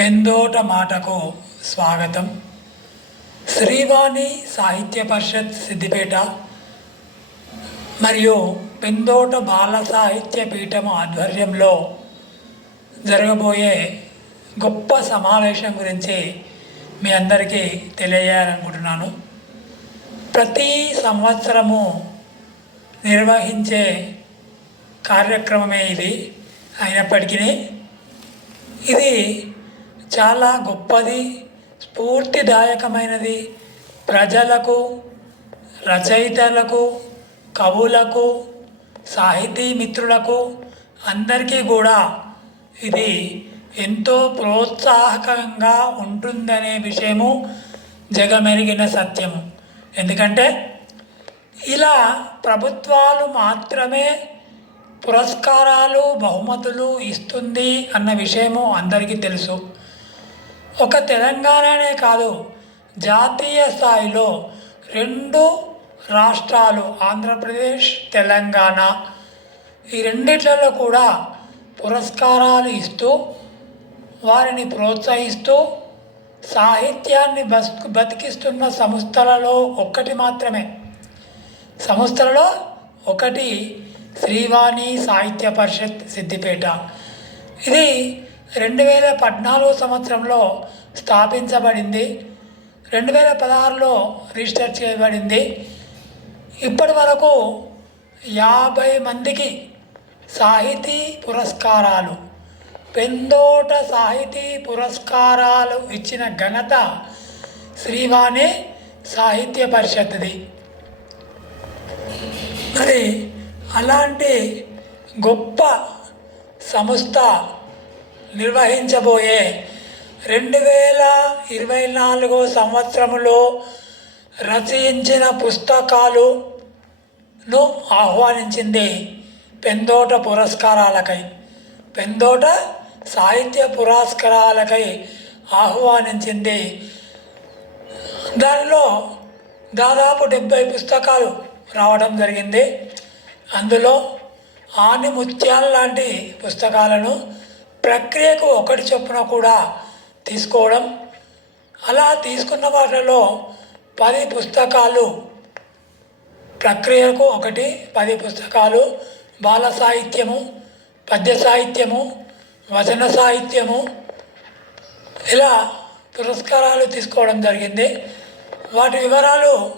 పెందోట మాటకు స్వాగతం. శ్రీవాణి సాహిత్య పరిషత్ సిద్దిపేట మరియు పెందోట బాల సాహిత్య పీఠం ఆధ్వర్యంలో జరగబోయే గొప్ప సమావేశం గురించి మీ అందరికీ తెలియజేయాలనుకుంటున్నాను. ప్రతి సంవత్సరము నిర్వహించే కార్యక్రమమే ఇది అయినప్పటికీ ఇది చాలా గొప్పది స్ఫూర్తిదాయకమైనది. ప్రజలకు రచయితలకు కవులకు సాహితీ మిత్రులకు అందరికీ కూడా ఇది ఎంతో ప్రోత్సాహకంగా ఉంటుందనే విషయము జగమెరిగిన సత్యము. ఎందుకంటే ఇలా ప్రభుత్వాలు మాత్రమే పురస్కారాలు బహుమతులు ఇస్తుంది అన్న విషయము అందరికీ తెలుసు. ఒక తెలంగాణనే కాదు జాతీయ స్థాయిలో రెండు రాష్ట్రాలు ఆంధ్రప్రదేశ్ తెలంగాణ ఈ రెండిట్లలో కూడా పురస్కారాలు ఇస్తూ వారిని ప్రోత్సహిస్తూ సాహిత్యాన్ని బస్ బతికిస్తున్న సంస్థలలో ఒక్కటి మాత్రమే. సంస్థలలో ఒకటి శ్రీవాణి సాహిత్య పరిషత్ సిద్దిపేట. ఇది రెండు వేల పద్నాలుగు సంవత్సరంలో స్థాపించబడింది. రెండు వేల పదహారులో రిజిస్టర్ చేయబడింది. ఇప్పటి వరకు యాభై మందికి సాహితీ పురస్కారాలు పెందోట సాహితీ పురస్కారాలు ఇచ్చిన ఘనత శ్రీవాణి సాహిత్య పరిషత్ది మరి అలాంటి గొప్ప సంస్థ నిర్వహించబోయే రెండు వేల ఇరవై నాలుగో సంవత్సరంలో రచయించిన పుస్తకాలును ఆహ్వానించింది పెందోట పురస్కారాలకై పెందోట సాహిత్య పురస్కారాలకై ఆహ్వానించింది. దానిలో దాదాపు డెబ్బై పుస్తకాలు రావడం జరిగింది. అందులో ఆనిముత్యాల లాంటి పుస్తకాలను ప్రక్రియకు ఒకటి చొప్పున కూడా తీసుకోవడం. అలా తీసుకున్న వాటిలో పది పుస్తకాలు ప్రక్రియకు ఒకటి పది పుస్తకాలు బాల సాహిత్యము పద్య సాహిత్యము వచన సాహిత్యము ఇలా పురస్కారాలు తీసుకోవడం జరిగింది. వాటి వివరాలు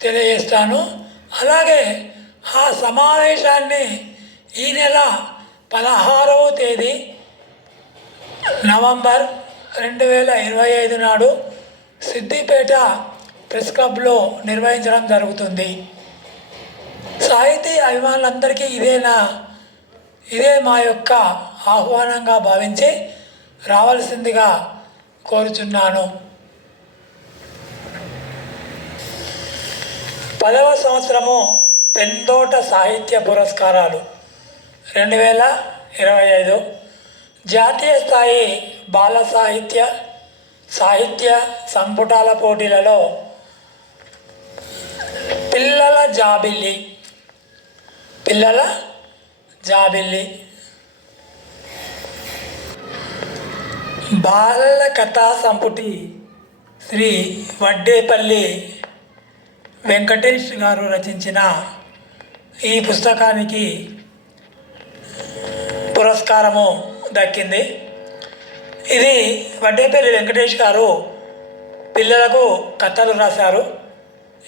తెలియజేస్తాను. అలాగే ఆ సమావేశాన్ని ఈ నెల పదహారవ తేదీ నవంబర్ రెండు వేల ఇరవై ఐదు నాడు సిద్దిపేట ప్రెస్ క్లబ్లో నిర్వహించడం జరుగుతుంది. సాహితీ అభిమానులందరికీ ఇదే నా ఇదే మా యొక్క ఆహ్వానంగా భావించి రావాల్సిందిగా కోరుచున్నాను. పదవ సంవత్సరము పెందోట సాహిత్య పురస్కారాలు. రెండు వేల ఇరవై ఐదు జాతీయ స్థాయి బాల సాహిత్య సాహిత్య సంపుటాల పోటీలలో పిల్లల జాబిల్లి. పిల్లల జాబిల్లి. బాలల కథా సంపుటి శ్రీ వడ్డేపల్లి వెంకటేష్ గారు రచించిన ఈ పుస్తకానికి పురస్కారము దక్కింది. ఇది వడ్డేపల్లి వెంకటేష్ గారు పిల్లలకు కథలు రాశారు.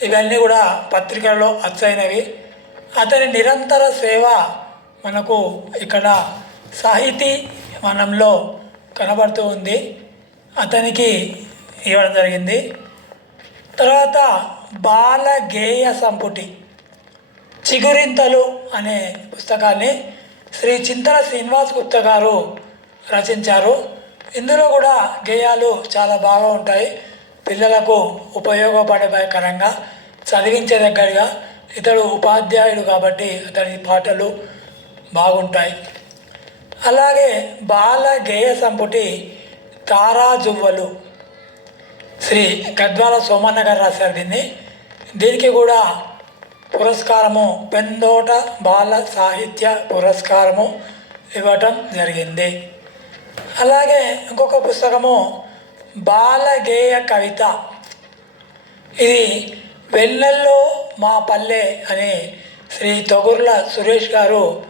ఇవన్నీ కూడా పత్రికల్లో అచ్చైనవి. అతని నిరంతర సేవ మనకు ఇక్కడ సాహితీ వనంలో కనబడుతూ ఉంది. అతనికి ఇవ్వడం జరిగింది. తర్వాత బాల గేయ సంపుటి చిగురింతలు అనే పుస్తకాన్ని శ్రీ చింతల శ్రీనివాస్ గుప్తా గారు రచించారు. ఇందులో కూడా గేయాలు చాలా బాగా ఉంటాయి. పిల్లలకు ఉపయోగపడకరంగా చదివించే దగ్గరగా ఇతడు ఉపాధ్యాయుడు కాబట్టి అతని పాటలు బాగుంటాయి. అలాగే బాల గేయ సంపుటి తారాజువ్వలు శ్రీ గద్వాల సోమన్న గారు రాశారు దీన్ని. దీనికి కూడా పురస్కారము పెందోట బాల సాహిత్య పురస్కారము ఇవ్వటం జరిగింది. అలాగే ఇంకొక పుస్తకము బాలగేయ కవిత. ఇది వెన్నెల్లో మా పల్లె అని శ్రీ తొగుర్ల సురేష్ గారు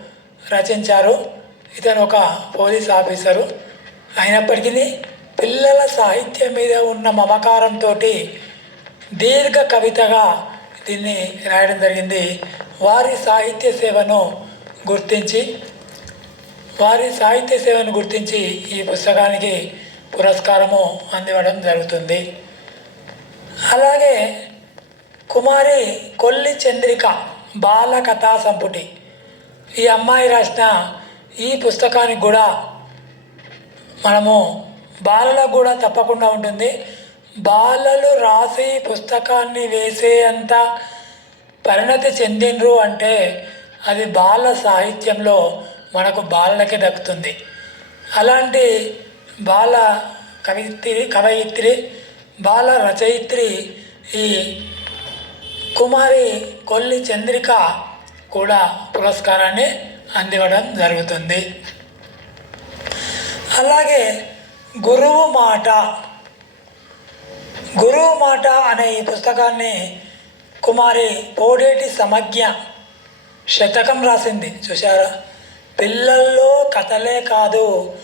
రచించారు. ఇతను ఒక పోలీస్ ఆఫీసరు. అయినప్పటికీ పిల్లల సాహిత్యం మీద ఉన్న మమకారంతో దీర్ఘ కవితగా దీన్ని రాయడం జరిగింది. వారి సాహిత్య సేవను గుర్తించి వారి సాహిత్య సేవను గుర్తించి ఈ పుస్తకానికి పురస్కారము అందివ్వడం జరుగుతుంది. అలాగే కుమారి కొల్లి చంద్రిక బాల కథా సంపుటి ఈ అమ్మాయి రాసిన ఈ పుస్తకానికి కూడా మనము బాలలకు కూడా తప్పకుండా ఉంటుంది. బాలలు రాసి పుస్తకాన్ని వేసే అంత పరిణతి చెందినరు అంటే అది బాల సాహిత్యంలో మనకు బాలలకే దక్కుతుంది. అలాంటి బాల కవిత్రి కవయిత్రి బాల రచయిత్రి ఈ కుమారి కొల్లి చంద్రిక కూడా పురస్కారాన్ని అందివ్వడం జరుగుతుంది. అలాగే గురువు మాట గురువు మాట అనే ఈ పుస్తకాన్ని కుమారి పోడేటి సమజ్ఞ శతకం రాసింది చూశారా? పిల్లల్లో కథలే కాదు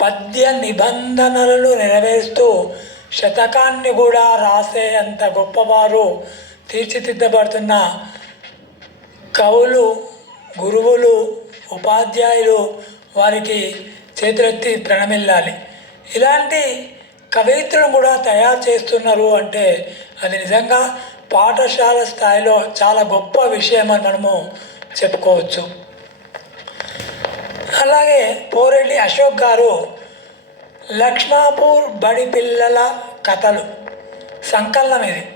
పద్య నిబంధనలను నెరవేరుస్తూ శతకాన్ని కూడా రాసే అంత గొప్పవారు తీర్చిదిద్దబడుతున్న కవులు గురువులు ఉపాధ్యాయులు వారికి చేతులెత్తి ప్రణమిల్లాలి. ఇలాంటి కవయిత్రులు కూడా తయారు చేస్తున్నారు అంటే అది నిజంగా పాఠశాల స్థాయిలో చాలా గొప్ప విషయం అని మనము చెప్పుకోవచ్చు. అలాగే పోరెడ్డి అశోక్ గారు లక్ష్మాపూర్ బడి పిల్లల కథలు. సంకలనం ఇది.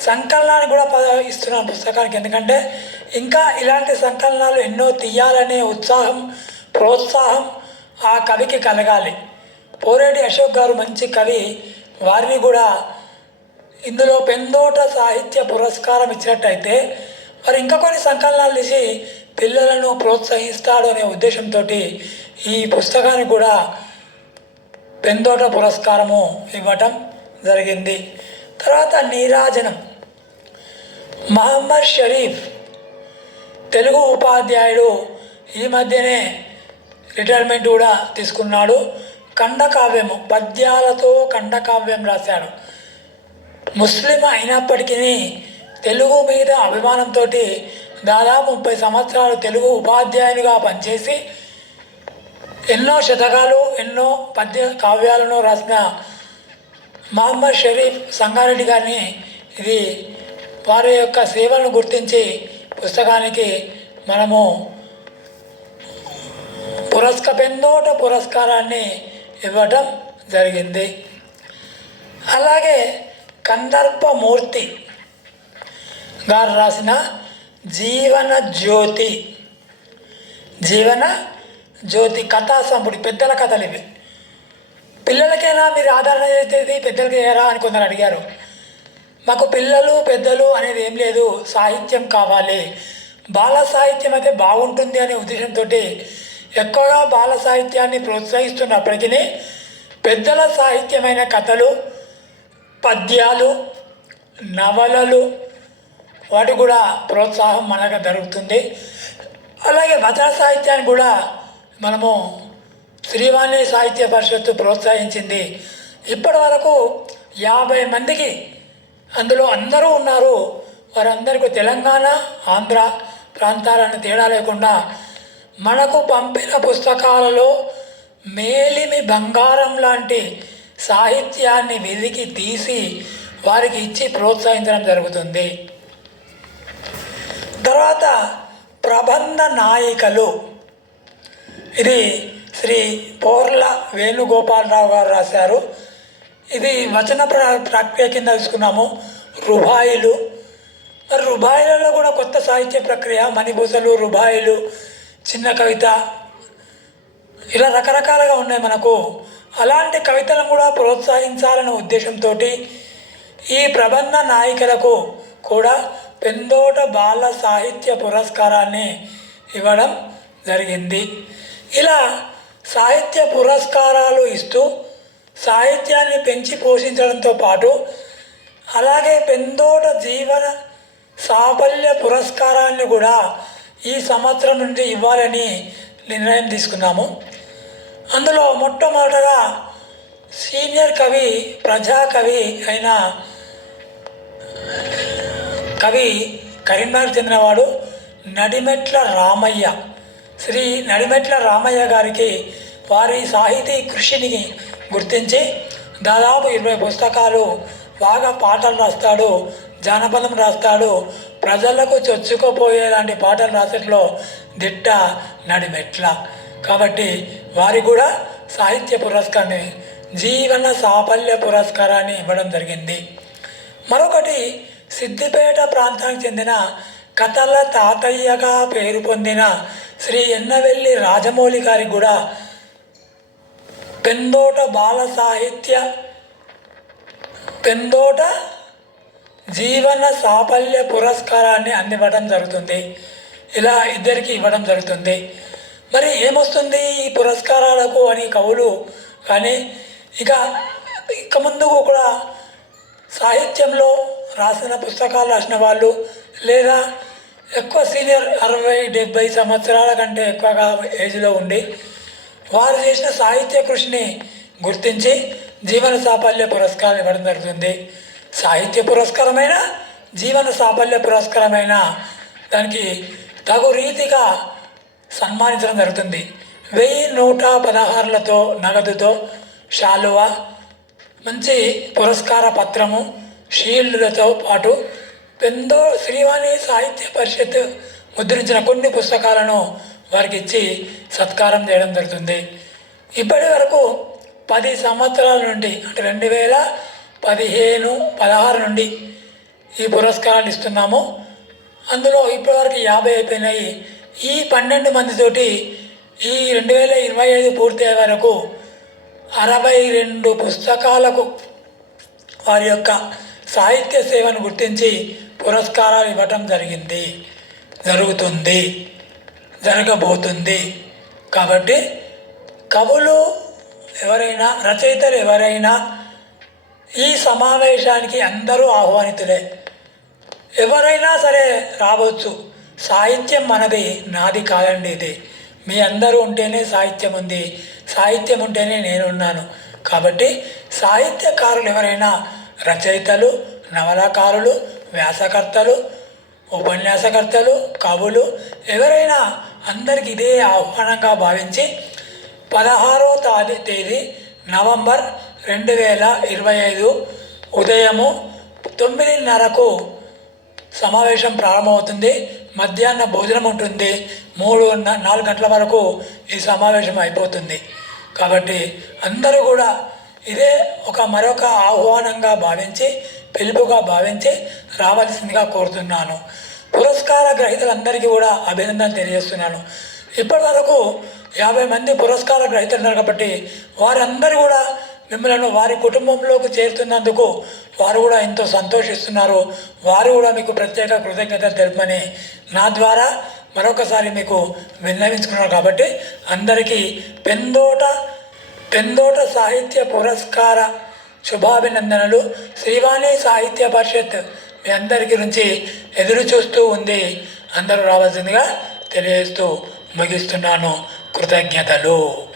సంకలనానికి కూడా పద ఇస్తున్నాం పుస్తకానికి ఎందుకంటే ఇంకా ఇలాంటి సంకలనాలు ఎన్నో తీయాలనే ఉత్సాహం ప్రోత్సాహం ఆ కవికి కలగాలి. పోరేటి అశోక్ గారు మంచి కవి. వారిని కూడా ఇందులో పెందోట సాహిత్య పురస్కారం ఇచ్చినట్టయితే మరి ఇంకా కొన్ని సంకలనాలు తీసి పిల్లలను ప్రోత్సహిస్తాడు అనే ఉద్దేశంతో ఈ పుస్తకానికి కూడా పెందోట పురస్కారము ఇవ్వటం జరిగింది. తర్వాత నీరాజనం. మహమ్మద్ షరీఫ్ తెలుగు ఉపాధ్యాయుడు ఈ మధ్యనే రిటైర్మెంట్ కూడా తీసుకున్నాడు. ఖండకావ్యము. పద్యాలతో ఖండకావ్యం రాశాడు. ముస్లిం అయినప్పటికీ తెలుగు మీద అభిమానంతో దాదాపు ముప్పై సంవత్సరాలు తెలుగు ఉపాధ్యాయునిగా పనిచేసి ఎన్నో శతకాలు ఎన్నో పద్య కావ్యాలను రాసిన మహమ్మద్ షరీఫ్ సంగారెడ్డి గారిని ఇది వారి యొక్క సేవలను గుర్తించి పుస్తకానికి మనము పురస్క పెందోట పురస్కారాన్ని ఇవ్వటం జరిగింది. అలాగే కందర్పమూర్తి గారు రాసిన జీవన జ్యోతి జీవన జ్యోతి కథా సంపుటి పెద్దల కథలు ఇవి. పిల్లలకైనా మీరు ఆదరణ చేసేది పెద్దలకి చేయరా అని కొందరు అడిగారు. మాకు పిల్లలు పెద్దలు అనేది ఏం లేదు సాహిత్యం కావాలి. బాల సాహిత్యం అయితే బాగుంటుంది అనే ఉద్దేశంతో ఎక్కువగా బాల సాహిత్యాన్ని ప్రోత్సహిస్తున్నప్పటికీ పెద్దల సాహిత్యమైన కథలు పద్యాలు నవలలు వాటి కూడా ప్రోత్సాహం మనకు జరుగుతుంది అలాగే వచన సాహిత్యాన్ని కూడా మనము శ్రీవాణి సాహిత్య పరిషత్తు ప్రోత్సహించింది. ఇప్పటి వరకు యాభై మందికి అందులో అందరూ ఉన్నారు. వారందరికీ తెలంగాణ ఆంధ్ర ప్రాంతాలను తేడా లేకుండా మనకు పంపిన పుస్తకాలలో మేలిమి బంగారం లాంటి సాహిత్యాన్ని వెలికి తీసి వారికి ఇచ్చి ప్రోత్సహించడం జరుగుతుంది. తర్వాత ప్రబంధ నాయికలు. ఇది శ్రీ పోర్ల వేణుగోపాలరావు గారు రాశారు. ఇది వచన ప్ర ప్రక్రియ కింద తీసుకున్నాము. రుబాయిలు. మరి రుబాయిలలో కూడా కొత్త సాహిత్య ప్రక్రియ మణిభూసలు రుబాయిలు చిన్న కవిత. ఇలా రకరకాలుగా ఉన్నాయి మనకు. అలాంటి కవితలను కూడా ప్రోత్సహించాలనే ఉద్దేశంతో ఈ ప్రబంధ నాయికలకు కూడా పెందోట బాల సాహిత్య పురస్కారాన్ని ఇవ్వడం జరిగింది. ఇలా సాహిత్య పురస్కారాలు ఇస్తూ సాహిత్యాన్ని పెంచి పోషించడంతో పాటు అలాగే పెందోట జీవన సాఫల్య పురస్కారాన్ని కూడా ఈ సంవత్సరం నుండి ఇవ్వాలని నిర్ణయం తీసుకున్నాము. అందులో మొట్టమొదటగా సీనియర్ కవి ప్రజాకవి అయిన కవి కరీంనగర్ చెందినవాడు నడిమెట్ల రామయ్య. శ్రీ నడిమెట్ల రామయ్య గారికి వారి సాహితీ కృషిని గుర్తించి దాదాపు ఇరవై పుస్తకాలు బాగా పాటలు రాస్తాడు జానపదం రాస్తాడు. ప్రజలకు చొచ్చుకుపోయేలాంటి పాటలు రాసట్లో దిట్ట నడిమెట్ల. కాబట్టి వారికి కూడా సాహిత్య పురస్కారాన్ని జీవన సాఫల్య పురస్కారాన్ని ఇవ్వడం జరిగింది. మరొకటి సిద్దిపేట ప్రాంతానికి చెందిన కథల తాతయ్యగా పేరు పొందిన శ్రీ ఎన్నవెల్లి రాజమౌళి గారికి కూడా పెందోట బాల సాహిత్య పెందోట జీవన సాఫల్య పురస్కారాన్ని అందివ్వడం జరుగుతుంది. ఇలా ఇద్దరికి ఇవ్వడం జరుగుతుంది. మరి ఏమొస్తుంది ఈ పురస్కారాలకు అని కవులు కానీ ఇక ఇక ముందుకు కూడా సాహిత్యంలో రాసిన పుస్తకాలు రాసిన వాళ్ళు లేదా ఎక్కువ సీనియర్ అరవై డెబ్బై సంవత్సరాల కంటే ఎక్కువగా ఏజ్లో ఉండి వారు చేసిన సాహిత్య కృషిని గుర్తించి జీవన సాఫల్య పురస్కారం ఇవ్వడం జరుగుతుంది. సాహిత్య పురస్కారమైన జీవన సాఫల్య పురస్కారమైన దానికి తగు రీతిగా సన్మానించడం జరుగుతుంది. వెయ్యి నూట పదహారులతో నగదుతో శాలువ మంచి పురస్కార పత్రము షీల్డ్లతో పాటు పెందో శ్రీవాణి సాహిత్య పరిషత్ ముద్రించిన కొన్ని పుస్తకాలను వారికి ఇచ్చి సత్కారం చేయడం జరుగుతుంది. ఇప్పటి వరకు పది సంవత్సరాల నుండి అంటే రెండు వేల పదిహేను పదహారు నుండి ఈ పురస్కారాలు ఇస్తున్నాము. అందులో ఇప్పటివరకు యాభై అయిపోయినాయి. ఈ పన్నెండు మందితోటి ఈ రెండు వేల ఇరవై ఐదు పూర్తయ్యే వరకు అరవై రెండు పుస్తకాలకు వారి యొక్క సాహిత్య సేవను గుర్తించి పురస్కారాలు ఇవ్వటం జరిగింది. జరుగుతుంది. జరగబోతుంది. కాబట్టి కవులు ఎవరైనా రచయితలు ఎవరైనా ఈ సమావేశానికి అందరూ ఆహ్వానితులే. ఎవరైనా సరే రావచ్చు. సాహిత్యం మనది నాది కాదండి ఇది. మీ అందరూ ఉంటేనే సాహిత్యం ఉంది. సాహిత్యం ఉంటేనే నేనున్నాను. కాబట్టి సాహిత్యకారులు ఎవరైనా రచయితలు నవలాకారులు వ్యాసకర్తలు ఉపన్యాసకర్తలు కవులు ఎవరైనా అందరికీ ఇదే ఆహ్వానంగా భావించి పదహారో తేదీ నవంబర్ రెండు వేల ఇరవై ఐదు ఉదయము తొమ్మిదిన్నరకు సమావేశం ప్రారంభమవుతుంది. మధ్యాహ్న భోజనం ఉంటుంది. మూడు నాలుగు గంటల వరకు ఈ సమావేశం అయిపోతుంది. కాబట్టి అందరూ కూడా ఇదే ఒక మరొక ఆహ్వానంగా భావించి పిలుపుగా భావించి రావాల్సిందిగా కోరుతున్నాను. పురస్కార గ్రహీతలందరికీ కూడా అభినందన తెలియజేస్తున్నాను. ఇప్పటి వరకు యాభై మంది పురస్కార గ్రహీతలున్నారు కాబట్టి వారందరూ కూడా మిమ్మల్ని వారి కుటుంబంలోకి చేరుతున్నందుకు వారు కూడా ఎంతో సంతోషిస్తున్నారు. వారు కూడా మీకు ప్రత్యేక కృతజ్ఞతలు తెలుపమని నా ద్వారా మరొకసారి మీకు విన్నవించుకున్నారు కాబట్టి అందరికీ పెందోట పెందోట సాహిత్య పురస్కార శుభాభినందనలు. శ్రీవాణి సాహిత్య పరిషత్ మీ అందరికీ గురించి ఎదురు చూస్తూ ఉంది. అందరూ రావాల్సిందిగా తెలియజేస్తూ ముగిస్తున్నాను. కృతజ్ఞతలు.